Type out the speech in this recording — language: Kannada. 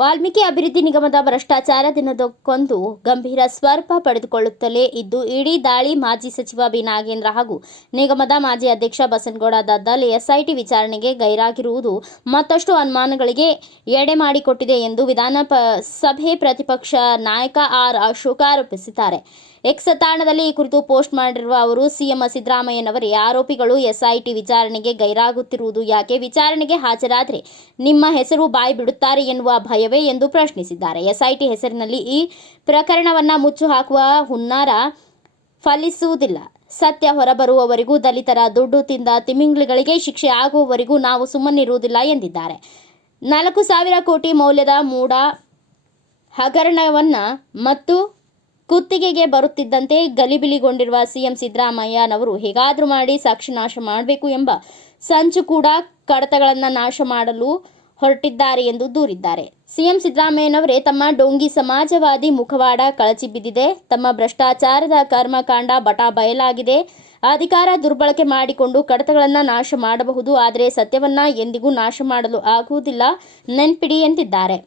ವಾಲ್ಮೀಕಿ ಅಭಿವೃದ್ಧಿ ನಿಗಮದ ಭ್ರಷ್ಟಾಚಾರ ದಿನದಕ್ಕೊಂದು ಗಂಭೀರ ಸ್ವರೂಪ ಪಡೆದುಕೊಳ್ಳುತ್ತಲೇ ಇದ್ದು, ಇಡೀ ದಾಳಿ ಮಾಜಿ ಸಚಿವ ಬಿ. ನಾಗೇಂದ್ರ ಹಾಗೂ ನಿಗಮದ ಮಾಜಿ ಅಧ್ಯಕ್ಷ ಬಸನಗೌಡ ದದ್ದಲ್ ಎಸ್ಐಟಿ ವಿಚಾರಣೆಗೆ ಗೈರಾಗಿರುವುದು ಮತ್ತಷ್ಟು ಅನುಮಾನಗಳಿಗೆ ಎಡೆ ಮಾಡಿಕೊಟ್ಟಿದೆ ಎಂದು ವಿಧಾನ ಸಭೆ ಪ್ರತಿಪಕ್ಷ ನಾಯಕ ಆರ್. ಅಶೋಕ ಆರೋಪಿಸಿದ್ದಾರೆ. ಎಕ್ಸ್ ತಾಣದಲ್ಲಿ ಈ ಕುರಿತು ಪೋಸ್ಟ್ ಮಾಡಿರುವ ಅವರು, ಸಿಎಂ ಸಿದ್ದರಾಮಯ್ಯನವರೇ, ಆರೋಪಿಗಳು ಎಸ್ಐಟಿ ವಿಚಾರಣೆಗೆ ಗೈರಾಗುತ್ತಿರುವುದು ಯಾಕೆ? ವಿಚಾರಣೆಗೆ ಹಾಜರಾದರೆ ನಿಮ್ಮ ಹೆಸರು ಬಾಯಿ ಬಿಡುತ್ತಾರೆ ಎನ್ನುವ ಭಯವೇ ಎಂದು ಪ್ರಶ್ನಿಸಿದ್ದಾರೆ. ಎಸ್ಐಟಿ ಹೆಸರಿನಲ್ಲಿ ಈ ಪ್ರಕರಣವನ್ನು ಮುಚ್ಚು ಹಾಕುವ ಹುನ್ನಾರ ಫಲಿಸುವುದಿಲ್ಲ. ಸತ್ಯ ಹೊರಬರುವವರೆಗೂ ದಲಿತರ ದುಡ್ಡು ತಿಂದ ತಿಮಿಂಗ್ಲಿಗಳಿಗೆ ಶಿಕ್ಷೆ ಆಗುವವರೆಗೂ ನಾವು ಸುಮ್ಮನಿರುವುದಿಲ್ಲ ಎಂದಿದ್ದಾರೆ. ನಾಲ್ಕು ಸಾವಿರ ಕೋಟಿ ಮೌಲ್ಯದ ಮೂಡ ಹಗರಣವನ್ನು ಮತ್ತು ಕುತ್ತಿಗೆಗೆ ಬರುತ್ತಿದ್ದಂತೆ ಗಲಿಬಿಲಿಗೊಂಡಿರುವ ಸಿಎಂ ಸಿದ್ದರಾಮಯ್ಯನವರು ಹೇಗಾದರೂ ಮಾಡಿ ಸಾಕ್ಷಿ ನಾಶ ಮಾಡಬೇಕು ಎಂಬ ಸಂಚು ಕೂಡ ಕಡತಗಳನ್ನು ನಾಶ ಮಾಡಲು ಹೊರಟಿದ್ದಾರೆ ಎಂದು ದೂರಿದ್ದಾರೆ. ಸಿಎಂ ಸಿದ್ದರಾಮಯ್ಯನವರೇ, ತಮ್ಮ ಡೋಂಗಿ ಸಮಾಜವಾದಿ ಮುಖವಾಡ ಕಳಚಿ ಬಿದ್ದಿದೆ. ತಮ್ಮ ಭ್ರಷ್ಟಾಚಾರದ ಕರ್ಮಕಾಂಡ ಬಟ ಬಯಲಾಗಿದೆ. ಅಧಿಕಾರ ದುರ್ಬಳಕೆ ಮಾಡಿಕೊಂಡು ಕಡತಗಳನ್ನು ನಾಶ ಮಾಡಬಹುದು, ಆದರೆ ಸತ್ಯವನ್ನ ಎಂದಿಗೂ ನಾಶ ಮಾಡಲು ಆಗುವುದಿಲ್ಲ, ನೆನ್ಪಿಡಿ ಎಂದಿದ್ದಾರೆ.